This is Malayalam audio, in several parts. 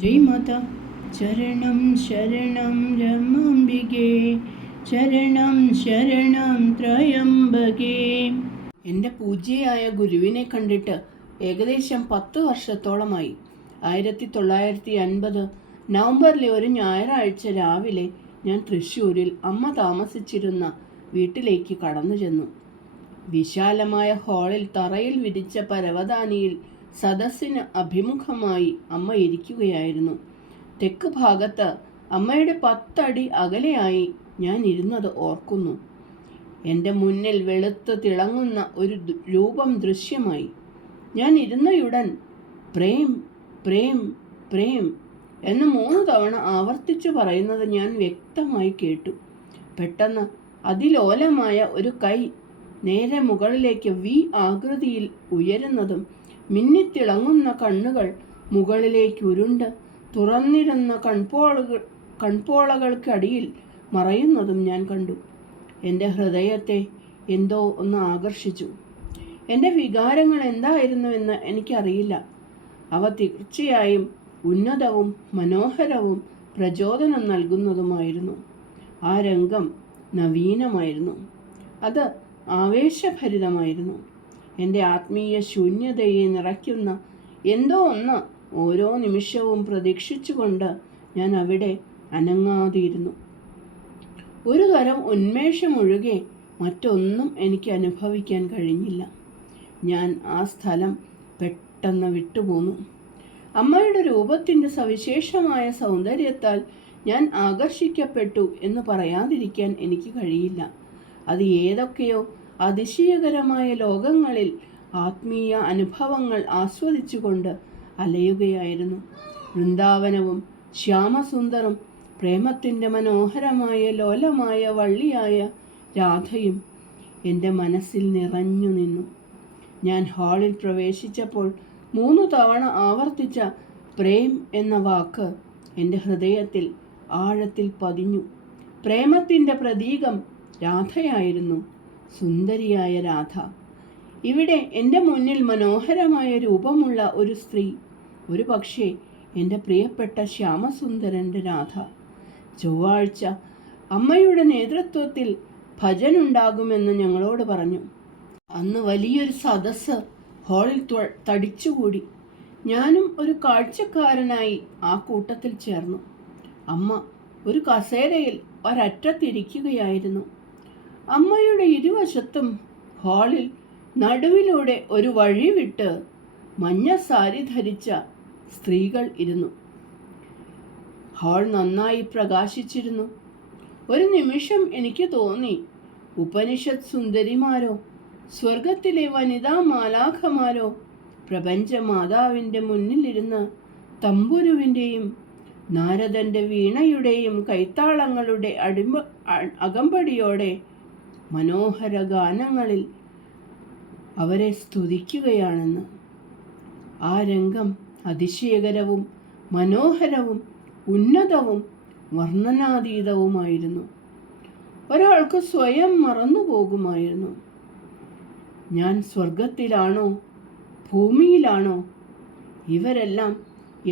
ജയ് മാത. ചരണം ശരണം രമാംബികേ, ചരണം ശരണം ത്രയംബകേ. എൻ്റെ പൂജ്യയായ ഗുരുവിനെ കണ്ടിട്ട് ഏകദേശം 10 വർഷത്തോളമായി. 1950 നവംബറിലെ ഒരു ഞായറാഴ്ച രാവിലെ ഞാൻ തൃശ്ശൂരിൽ അമ്മ താമസിച്ചിരുന്ന വീട്ടിലേക്ക് കടന്നു ചെന്നു. വിശാലമായ ഹാളിൽ തറയിൽ വിരിച്ച പരവതാനിയിൽ സദസ്സിന് അഭിമുഖമായി അമ്മ ഇരിക്കുകയായിരുന്നു. തെക്ക് ഭാഗത്ത് അമ്മയുടെ 10 അടി അകലെയായി ഞാൻ ഇരുന്നത് ഓർക്കുന്നു. എൻ്റെ മുന്നിൽ വെളുത്ത് തിളങ്ങുന്ന ഒരു രൂപം ദൃശ്യമായി. ഞാൻ ഇരുന്നയുടൻ പ്രേം പ്രേം പ്രേം എന്ന് 3 തവണ ആവർത്തിച്ചു പറയുന്നത് ഞാൻ വ്യക്തമായി കേട്ടു. പെട്ടെന്ന് അതിലോലമായ ഒരു കൈ നേരെ മുകളിലേക്ക് വി ആകൃതിയിൽ ഉയരുന്നതും മിന്നിത്തിളങ്ങുന്ന കണ്ണുകൾ മുകളിലേക്ക് ഉരുണ്ട് തുറന്നിരുന്ന കൺപോളകൾക്കടിയിൽ മറയുന്നതും ഞാൻ കണ്ടു. എൻ്റെ ഹൃദയത്തെ എന്തോ ഒന്ന് ആകർഷിച്ചു. എൻ്റെ വികാരങ്ങൾ എന്തായിരുന്നുവെന്ന് എനിക്കറിയില്ല. അവ തീർച്ചയായും ഉന്നതവും മനോഹരവും പ്രചോദനം നൽകുന്നതുമായിരുന്നു. ആ രംഗം നവീനമായിരുന്നു. അത് ആവേശഭരിതമായിരുന്നു. എൻ്റെ ആത്മീയ ശൂന്യതയെ നിറയ്ക്കുന്ന എന്തോ ഒന്ന് ഓരോ നിമിഷവും പ്രതീക്ഷിച്ചുകൊണ്ട് ഞാൻ അവിടെ അനങ്ങാതിരുന്നു. ഒരു തരം ഉന്മേഷമൊഴികെ മറ്റൊന്നും എനിക്ക് അനുഭവിക്കാൻ കഴിഞ്ഞില്ല. ഞാൻ ആ സ്ഥലം പെട്ടെന്ന് വിട്ടുപോന്നു. അമ്മയുടെ രൂപത്തിൻ്റെ സവിശേഷമായ സൗന്ദര്യത്താൽ ഞാൻ ആകർഷിക്കപ്പെട്ടു എന്ന് പറയാതിരിക്കാൻ എനിക്ക് കഴിയില്ല. അത് ഏതൊക്കെയോ അതിശയകരമായ ലോകങ്ങളിൽ ആത്മീയ അനുഭവങ്ങൾ ആസ്വദിച്ചുകൊണ്ട് അലയുകയായിരുന്നു. വൃന്ദാവനവും ശ്യാമസുന്ദറും പ്രേമത്തിൻ്റെ മനോഹരമായ ലോലമായ വള്ളിയായ രാധയും എൻ്റെ മനസ്സിൽ നിറഞ്ഞു നിന്നു. ഞാൻ ഹാളിൽ പ്രവേശിച്ചപ്പോൾ 3 തവണ ആവർത്തിച്ച പ്രേം എന്ന വാക്ക് എൻ്റെ ഹൃദയത്തിൽ ആഴത്തിൽ പതിഞ്ഞു. പ്രേമത്തിൻ്റെ പ്രതീകം രാധയായിരുന്നു, സുന്ദരിയായ രാധ. ഇവിടെ എൻ്റെ മുന്നിൽ മനോഹരമായ രൂപമുള്ള ഒരു സ്ത്രീ, ഒരു പക്ഷേ എൻ്റെ പ്രിയപ്പെട്ട ശ്യാമസുന്ദരൻ്റെ രാധ. ചൊവ്വാഴ്ച അമ്മയുടെ നേതൃത്വത്തിൽ ഭജനുണ്ടാകുമെന്ന് ഞങ്ങളോട് പറഞ്ഞു. അന്ന് വലിയൊരു സദസ്സ് ഹാളിൽ തടിച്ചുകൂടി. ഞാനും ഒരു കാഴ്ചക്കാരനായി ആ കൂട്ടത്തിൽ ചേർന്നു. അമ്മ ഒരു കസേരയിൽ ഒരറ്റത്തിരിക്കുകയായിരുന്നു. അമ്മയുടെ ഇരുവശത്തും ഹാളിൽ നടുവിലൂടെ ഒരു വഴി വിട്ട് മഞ്ഞ സാരി ധരിച്ച സ്ത്രീകൾ ഇരുന്നു. ഹാൾ നന്നായി പ്രകാശിച്ചിരുന്നു. ഒരു നിമിഷം എനിക്ക് തോന്നി, ഉപനിഷത്ത് സുന്ദരിമാരോ സ്വർഗത്തിലെ വനിതാ മാലാഖമാരോ പ്രപഞ്ചമാതാവിൻ്റെ മുന്നിലിരുന്ന് തമ്പുരുവിൻ്റെയും നാരദൻ്റെ വീണയുടെയും കൈത്താളങ്ങളുടെ അകമ്പടിയോടെ മനോഹര ഗാനങ്ങളിൽ അവരെ സ്തുതിക്കുകയാണെന്ന്. ആ രംഗം അതിശയകരവും മനോഹരവും ഉന്നതവും വർണ്ണനാതീതവുമായിരുന്നു. ഒരാൾക്ക് സ്വയം മറന്നുപോകുമായിരുന്നു. ഞാൻ സ്വർഗത്തിലാണോ ഭൂമിയിലാണോ? ഇവരെല്ലാം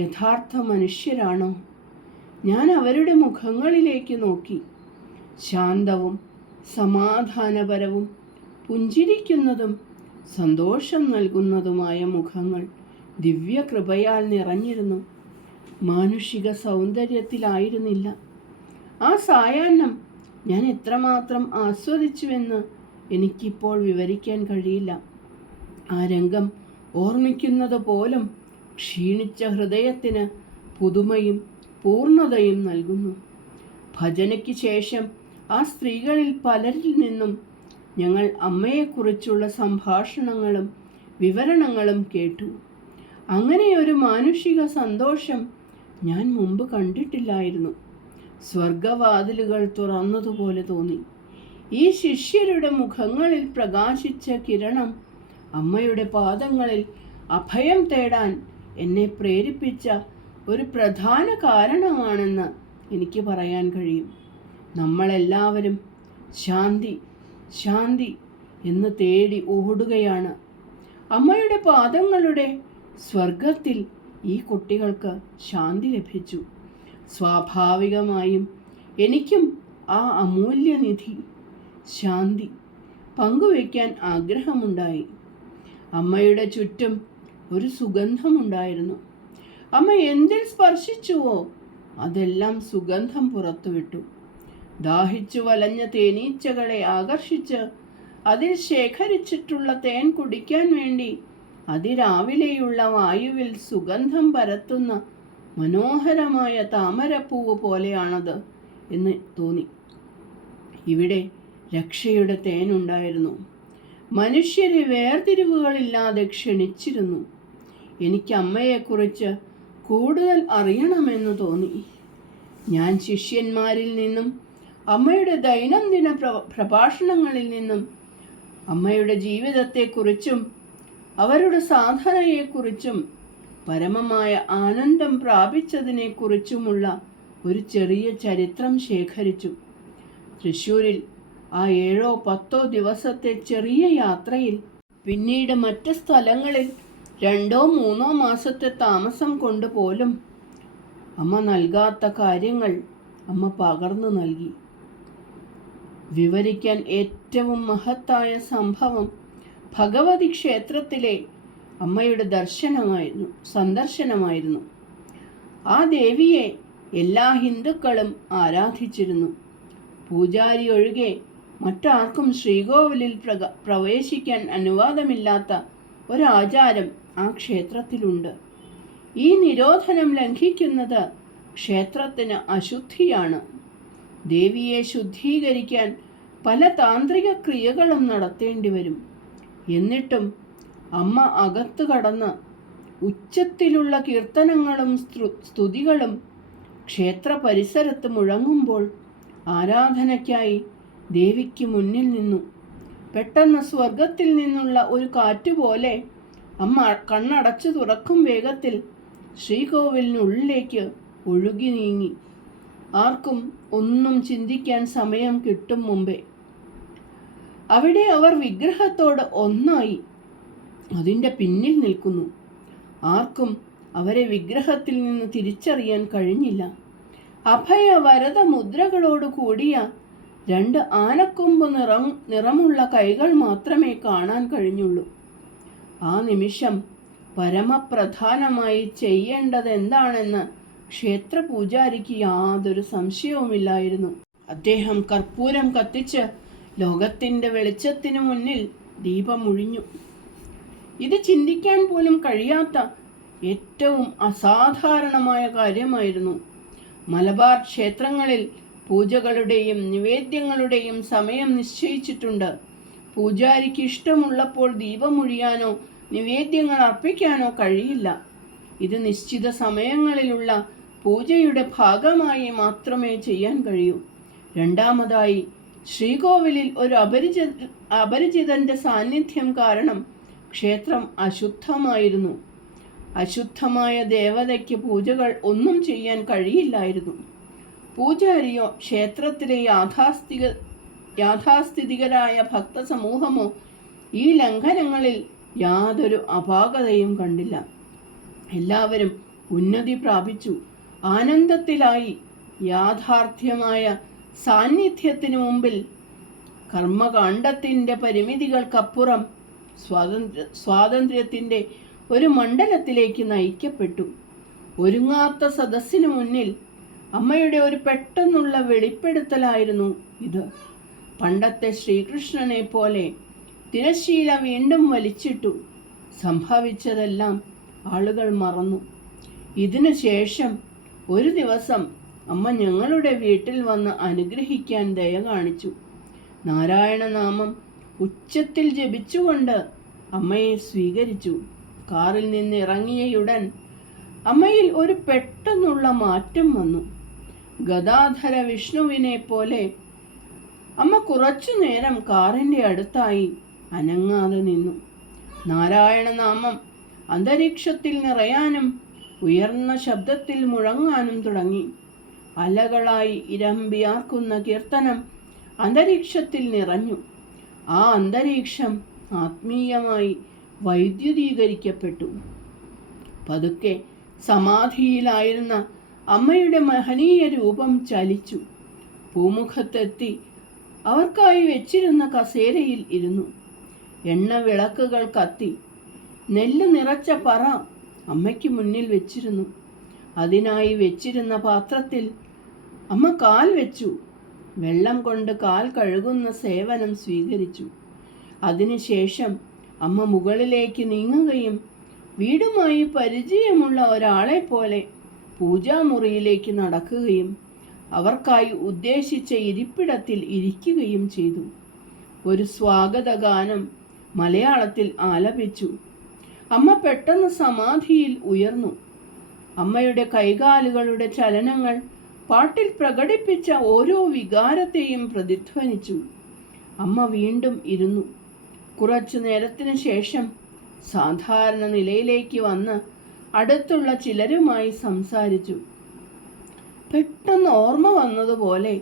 യഥാർത്ഥ മനുഷ്യരാണോ? ഞാൻ അവരുടെ മുഖങ്ങളിലേക്ക് നോക്കി. ശാന്തവും സമാധാനപരവും പുഞ്ചിരിക്കുന്നതും സന്തോഷം നൽകുന്നതുമായ മുഖങ്ങൾ ദിവ്യകൃപയാൽ നിറഞ്ഞിരുന്നു. മാനുഷിക സൗന്ദര്യത്തിലായിരുന്നില്ല. ആ സായാഹ്നം ഞാൻ എത്രമാത്രം ആസ്വദിച്ചുവെന്ന് എനിക്കിപ്പോൾ വിവരിക്കാൻ കഴിയില്ല. ആ രംഗം ഓർമ്മിക്കുന്നത് പോലും ക്ഷീണിച്ച ഹൃദയത്തിന് പുതുമയും പൂർണ്ണതയും നൽകുന്നു. ഭജനയ്ക്ക് ശേഷം ആ സ്ത്രീകളിൽ പലരിൽ നിന്നും ഞങ്ങൾ അമ്മയെക്കുറിച്ചുള്ള സംഭാഷണങ്ങളും വിവരണങ്ങളും കേട്ടു. അങ്ങനെയൊരു മാനുഷിക സന്തോഷം ഞാൻ മുമ്പ് കണ്ടിട്ടില്ലായിരുന്നു. സ്വർഗവാതിലുകൾ തുറന്നതുപോലെ തോന്നി. ഈ ശിഷ്യരുടെ മുഖങ്ങളിൽ പ്രകാശിച്ച കിരണം അമ്മയുടെ പാദങ്ങളിൽ അഭയം തേടാൻ എന്നെ പ്രേരിപ്പിച്ച ഒരു പ്രധാന കാരണമാണെന്ന് എനിക്ക് പറയാൻ കഴിയും. നമ്മളെല്ലാവരും ശാന്തി ശാന്തി എന്ന് തേടി ഓടുകയാണ്. അമ്മയുടെ പാദങ്ങളുടെ സ്വർഗത്തിൽ ഈ കുട്ടികൾക്ക് ശാന്തി ലഭിച്ചു. സ്വാഭാവികമായും എനിക്കും ആ അമൂല്യനിധി ശാന്തി പങ്കുവയ്ക്കാൻ ആഗ്രഹമുണ്ടായി. അമ്മയുടെ ചുറ്റും ഒരു സുഗന്ധമുണ്ടായിരുന്നു. അമ്മ എന്തിൽ സ്പർശിച്ചുവോ അതെല്ലാം സുഗന്ധം പുറത്തുവിട്ടു. ദാഹിച്ചു വലഞ്ഞ തേനീച്ചകളെ ആകർഷിച്ച് അതിൽ ശേഖരിച്ചിട്ടുള്ള തേൻ കുടിക്കാൻ വേണ്ടി അതിരാവിലെയുള്ള വായുവിൽ സുഗന്ധം പരത്തുന്ന മനോഹരമായ താമരപ്പൂവ് പോലെയാണത് എന്ന് തോന്നി. ഇവിടെ രക്ഷയുടെ തേനുണ്ടായിരുന്നു. മനുഷ്യരെ വേർതിരിവുകളില്ലാതെ ക്ഷണിച്ചിരുന്നു. എനിക്ക് അമ്മയെക്കുറിച്ച് കൂടുതൽ അറിയണമെന്ന് തോന്നി. ഞാൻ ശിഷ്യന്മാരിൽ നിന്നും അമ്മയുടെ ദൈനംദിന പ്രഭാഷണങ്ങളിൽ നിന്നും അമ്മയുടെ ജീവിതത്തെക്കുറിച്ചും അവരുടെ സാധനയെക്കുറിച്ചും പരമമായ ആനന്ദം പ്രാപിച്ചതിനെക്കുറിച്ചുമുള്ള ഒരു ചെറിയ ചരിത്രം ശേഖരിച്ചു. തൃശ്ശൂരിൽ ആ 7-10 ദിവസത്തെ ചെറിയ യാത്രയിൽ, പിന്നീട് മറ്റ് സ്ഥലങ്ങളിൽ 2-3 മാസത്തെ താമസം കൊണ്ട് പോലും അമ്മ നൽകാത്ത കാര്യങ്ങൾ അമ്മ പകർന്നു നൽകി. വിവരിക്കാൻ ഏറ്റവും മഹത്തായ സംഭവം ഭഗവതി ക്ഷേത്രത്തിലെ അമ്മയുടെ സന്ദർശനമായിരുന്നു. ആ ദേവിയെ എല്ലാ ഹിന്ദുക്കളും ആരാധിച്ചിരുന്നു. പൂജാരി ഒഴികെ മറ്റാർക്കും ശ്രീകോവിലിൽ പ്രവേശിക്കാൻ അനുവാദമില്ലാത്ത ഒരാചാരം ആ ക്ഷേത്രത്തിലുണ്ട്. ഈ നിരോധനം ലംഘിക്കുന്നത് ക്ഷേത്രത്തിന് അശുദ്ധിയാണ്. ദേവിയെ ശുദ്ധീകരിക്കാൻ പല താന്ത്രിക ക്രിയകളും നടത്തേണ്ടി വരും. എന്നിട്ടും അമ്മ അകത്ത് കടന്ന് ഉച്ചത്തിലുള്ള കീർത്തനങ്ങളും സ്തുതികളും ക്ഷേത്ര പരിസരത്ത് മുഴങ്ങുമ്പോൾ ആരാധനയ്ക്കായി ദേവിക്ക് മുന്നിൽ നിന്നു. പെട്ടെന്ന് സ്വർഗത്തിൽ നിന്നുള്ള ഒരു കാറ്റുപോലെ അമ്മ കണ്ണടച്ചു തുറക്കും വേഗത്തിൽ ശ്രീകോവിലിനുള്ളിലേക്ക് ഒഴുകി നീങ്ങി. ആർക്കും ഒന്നും ചിന്തിക്കാൻ സമയം കിട്ടും മുമ്പേ അവിടെ അവർ വിഗ്രഹത്തോട് ഒന്നായി അതിൻ്റെ പിന്നിൽ നിൽക്കുന്നു. ആർക്കും അവരെ വിഗ്രഹത്തിൽ നിന്ന് തിരിച്ചറിയാൻ കഴിഞ്ഞില്ല. അഭയ വരദ മുദ്രകളോട് കൂടിയ 2 ആനക്കൊമ്പ് നിറമുള്ള കൈകൾ മാത്രമേ കാണാൻ കഴിഞ്ഞുള്ളൂ. ആ നിമിഷം പരമപ്രധാനമായി ചെയ്യേണ്ടത് എന്താണെന്ന് ക്ഷേത്ര പൂജാരിക്ക് യാതൊരു സംശയവുമില്ലായിരുന്നു. അദ്ദേഹം കർപ്പൂരം കത്തിച്ച് ലോകത്തിൻ്റെ വെളിച്ചത്തിനു മുന്നിൽ ദീപമൊഴിഞ്ഞു. ഇത് ചിന്തിക്കാൻ പോലും കഴിയാത്ത ഏറ്റവും അസാധാരണമായ കാര്യമായിരുന്നു. മലബാർ ക്ഷേത്രങ്ങളിൽ പൂജകളുടെയും നിവേദ്യങ്ങളുടെയും സമയം നിശ്ചയിച്ചിട്ടുണ്ട്. പൂജാരിക്ക് ഇഷ്ടമുള്ളപ്പോൾ ദീപമൊഴിയാനോ നിവേദ്യങ്ങൾ അർപ്പിക്കാനോ കഴിയില്ല. ഇത് നിശ്ചിത സമയങ്ങളിലുള്ള പൂജയുടെ ഭാഗമായി മാത്രമേ ചെയ്യാൻ കഴിയൂ. രണ്ടാമതായി, ശ്രീകോവിലിൽ ഒരു അപരിചിതന്റെ സാന്നിധ്യം കാരണം ക്ഷേത്രം അശുദ്ധമായിരുന്നു. അശുദ്ധമായ ദേവതയ്ക്ക് പൂജകൾ ഒന്നും ചെയ്യാൻ കഴിയില്ലായിരുന്നു. പൂജാരിയോ ക്ഷേത്രത്തിലെ യാഥാസ്ഥിതികരായ ഭക്തസമൂഹമോ ഈ ലംഘനങ്ങളിൽ യാതൊരു അപാകതയും കണ്ടില്ല. എല്ലാവരും ഉന്നതി പ്രാപിച്ചു, ആനന്ദത്തിലായി. യാഥാർത്ഥ്യമായ സാന്നിധ്യത്തിനു മുമ്പിൽ കർമ്മകാണ്ഡത്തിൻ്റെ പരിമിതികൾക്കപ്പുറം സ്വാതന്ത്ര്യത്തിൻ്റെ ഒരു മണ്ഡലത്തിലേക്ക് നയിക്കപ്പെട്ടു. ഒരുങ്ങാത്ത സദസ്സിനു മുന്നിൽ അമ്മയുടെ ഒരു പെട്ടെന്നുള്ള വെളിപ്പെടുത്തലായിരുന്നു ഇത്. പണ്ടത്തെ ശ്രീകൃഷ്ണനെ പോലെ തിരശ്ശീല വീണ്ടും വലിച്ചിട്ടു. സംഭവിച്ചതെല്ലാം ആളുകൾ മറന്നു. ഇതിനു ശേഷം ഒരു ദിവസം അമ്മ ഞങ്ങളുടെ വീട്ടിൽ വന്ന് അനുഗ്രഹിക്കാൻ ദയ കാണിച്ചു. നാരായണനാമം ഉച്ചത്തിൽ ജപിച്ചുകൊണ്ട് അമ്മയെ സ്വീകരിച്ചു. കാറിൽ നിന്ന് ഇറങ്ങിയയുടൻ അമ്മയിൽ ഒരു പെട്ടെന്നുള്ള മാറ്റം വന്നു. ഗദാധര വിഷ്ണുവിനെ പോലെ അമ്മ കുറച്ചു നേരം കാറിൻ്റെ അടുത്തായി അനങ്ങാതെ നിന്നു. നാരായണനാമം അന്തരീക്ഷത്തിൽ നിറയാനും ഉയർന്ന ശബ്ദത്തിൽ മുഴങ്ങാനും തുടങ്ങി. അലകളായി ഇരമ്പിയാർക്കുന്ന കീർത്തനം അന്തരീക്ഷത്തിൽ നിറഞ്ഞു. ആ അന്തരീക്ഷം ആത്മീയമായി വൈദ്യുതീകരിക്കപ്പെട്ടു. പതുക്കെ സമാധിയിലായിരുന്ന അമ്മയുടെ മഹനീയ രൂപം ചലിച്ചു. പൂമുഖത്തെത്തി അവർക്കായി വെച്ചിരുന്ന കസേരയിൽ ഇരുന്നു. എണ്ണ വിളക്കുകൾ കത്തി. നെല്ല് നിറച്ച പറ അമ്മയ്ക്ക് മുന്നിൽ വെച്ചിരുന്നു. അതിനായി വെച്ചിരുന്ന പാത്രത്തിൽ അമ്മ കാൽ വെച്ചു. വെള്ളം കൊണ്ട് കാൽ കഴുകുന്ന സേവനം സ്വീകരിച്ചു. അതിനുശേഷം അമ്മ മുകളിലേക്ക് നീങ്ങുകയും വീടുമായി പരിചയമുള്ള ഒരാളെ പോലെ പൂജാമുറിയിലേക്ക് നടക്കുകയും അവർക്കായി ഉദ്ദേശിച്ച ഇരിപ്പിടത്തിൽ ഇരിക്കുകയും ചെയ്തു. ഒരു സ്വാഗതഗാനം മലയാളത്തിൽ ആലപിച്ചു. അമ്മ പെട്ടെന്ന് സമാധിയിൽ ഉയർന്നു. അമ്മയുടെ കൈകാലുകളുടെ ചലനങ്ങൾ പാട്ടിൽ പ്രകടിപ്പിച്ച ഓരോ വികാരത്തെയും പ്രതിധ്വനിച്ചു. അമ്മ വീണ്ടും ഇരുന്നു. കുറച്ചു നേരത്തിന് ശേഷം സാധാരണ നിലയിലേക്ക് വന്ന് അടുത്തുള്ള ചിലരുമായി സംസാരിച്ചു. പെട്ടെന്ന് ഓർമ്മ വന്നതുപോലെ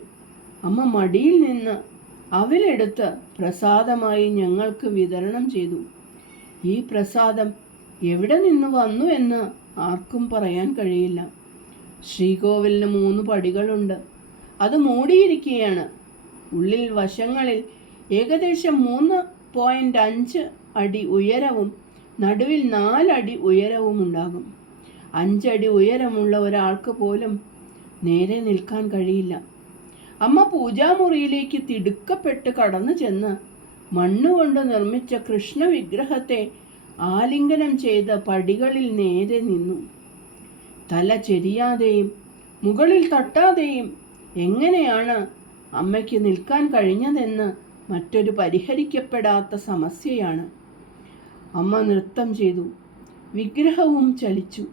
അമ്മ മടിയിൽ നിന്ന് അവിലെടുത്ത് പ്രസാദമായി ഞങ്ങൾക്ക് വിതരണം ചെയ്തു. ഈ പ്രസാദം എവിടെ നിന്ന് വന്നു എന്ന് ആർക്കും പറയാൻ കഴിയില്ല. ശ്രീകോവിലിന് 3 പടികളുണ്ട്. അത് മൂടിയിരിക്കുകയാണ്. ഉള്ളിൽ വശങ്ങളിൽ ഏകദേശം 3.5 അടി ഉയരവും നടുവിൽ 4 അടി ഉയരവും ഉണ്ടാകും. 5 അടി ഉയരമുള്ള ഒരാൾക്ക് പോലും നേരെ നിൽക്കാൻ കഴിയില്ല. അമ്മ പൂജാമുറിയിലേക്ക് തിടുക്കപ്പെട്ട് കടന്നു ചെന്ന് മണ്ണുകൊണ്ട് നിർമ്മിച്ച കൃഷ്ണ വിഗ്രഹത്തെ ആലിംഗനം ചെയ്ത പടികളിൽ നേരെ നിന്നു. തല ചെരിയാതെയും മുകളിൽ തട്ടാതെയും എങ്ങനെയാണ് അമ്മയ്ക്ക് നിൽക്കാൻ കഴിഞ്ഞതെന്ന് മറ്റൊരു പരിഹരിക്കപ്പെടാത്ത സമസ്യയാണ്. അമ്മ നൃത്തം ചെയ്തു. വിഗ്രഹവും ചലിച്ചു.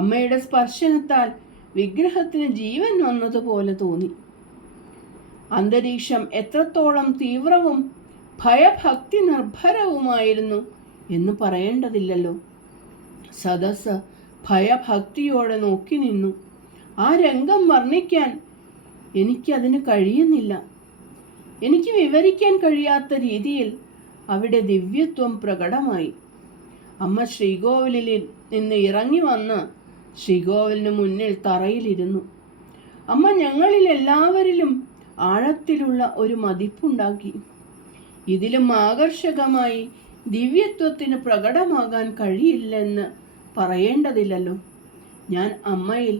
അമ്മയുടെ സ്പർശനത്താൽ വിഗ്രഹത്തിന് ജീവൻ വന്നതുപോലെ തോന്നി. അന്തരീക്ഷം എത്രത്തോളം തീവ്രവും ഭയഭക്തി നിർഭരവുമായിരുന്നു എന്ന് പറയേണ്ടതില്ലല്ലോ. സദസ്സ് ഭയഭക്തിയോടെ നോക്കി നിന്നു. ആ രംഗം വർണ്ണിക്കാൻ എനിക്കതിന് കഴിയുന്നില്ല. എനിക്ക് വിവരിക്കാൻ കഴിയാത്ത രീതിയിൽ അവിടെ ദിവ്യത്വം പ്രകടമായി. അമ്മ ശ്രീകോവിലിൽ നിന്ന് ഇറങ്ങി വന്ന് ശ്രീകോവിലിന് മുന്നിൽ തറയിലിരുന്നു. അമ്മ ഞങ്ങളിൽ എല്ലാവരിലും ആഴത്തിലുള്ള ഒരു മതിപ്പുണ്ടാക്കി. ഇതിലും ആകർഷകമായി ദിവ്യത്വത്തിന് പ്രകടമാകാൻ കഴിയില്ലെന്ന് പറയേണ്ടതില്ലല്ലോ. ഞാൻ അമ്മയിൽ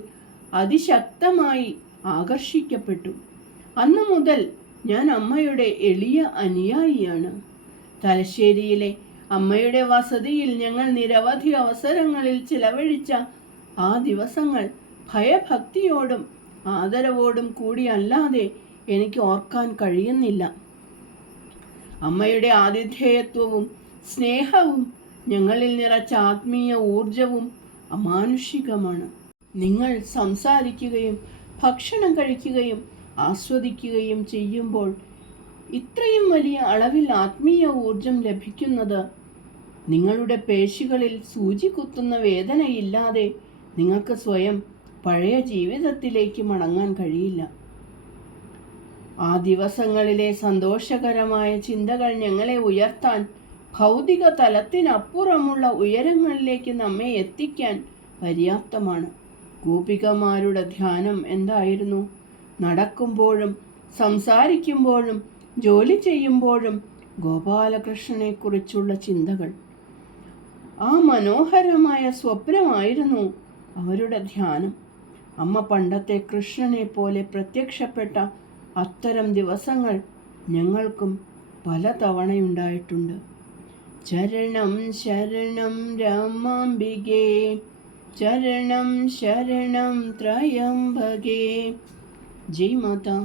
അതിശക്തമായി ആകർഷിക്കപ്പെട്ടു. അന്നു മുതൽ ഞാൻ അമ്മയുടെ എളിയ അനുയായിയാണ്. തലശ്ശേരിയിലെ അമ്മയുടെ വസതിയിൽ ഞങ്ങൾ നിരവധി അവസരങ്ങളിൽ ചിലവഴിച്ച ആ ദിവസങ്ങൾ ഭയഭക്തിയോടും ആദരവോടും കൂടി അല്ലാതെ എനിക്ക് ഓർക്കാൻ കഴിയുന്നില്ല. അമ്മയുടെ ആതിഥേയത്വവും സ്നേഹവും ഞങ്ങളിൽ നിറച്ച ആത്മീയ ഊർജവും അമാനുഷികമാണ്. നിങ്ങൾ സംസാരിക്കുകയും ഭക്ഷണം കഴിക്കുകയും ആസ്വദിക്കുകയും ചെയ്യുമ്പോൾ ഇത്രയും വലിയ അളവിൽ ആത്മീയ ഊർജം ലഭിക്കുന്നത് നിങ്ങളുടെ പേശികളിൽ സൂചി കുത്തുന്ന വേദനയില്ലാതെ നിങ്ങൾക്ക് സ്വയം പഴയ ജീവിതത്തിലേക്ക് മടങ്ങാൻ കഴിയില്ല. ആ ദിവസങ്ങളിലെ സന്തോഷകരമായ ചിന്തകൾ ഞങ്ങളെ ഉയർത്താൻ, ഭൗതിക തലത്തിനപ്പുറമുള്ള ഉയരങ്ങളിലേക്ക് നമ്മെ എത്തിക്കാൻ പര്യാപ്തമാണ്. ഗോപികമാരുടെ ധ്യാനം എന്തായിരുന്നു? നടക്കുമ്പോഴും സംസാരിക്കുമ്പോഴും ജോലി ചെയ്യുമ്പോഴും ഗോപാലകൃഷ്ണനെക്കുറിച്ചുള്ള ചിന്തകൾ. ആ മനോഹരമായ സ്വപ്നമായിരുന്നു അവരുടെ ധ്യാനം. അമ്മ പണ്ടത്തെ കൃഷ്ണനെ പോലെ പ്രത്യക്ഷപ്പെട്ട അത്തരം ദിവസങ്ങൾ ഞങ്ങൾക്കും പല തവണയുണ്ടായിട്ടുണ്ട്. ചരണം ശരണം രാമാംബികേ, ചരണം ശരണം ത്രയംബകേ. ജയ് മാതാ.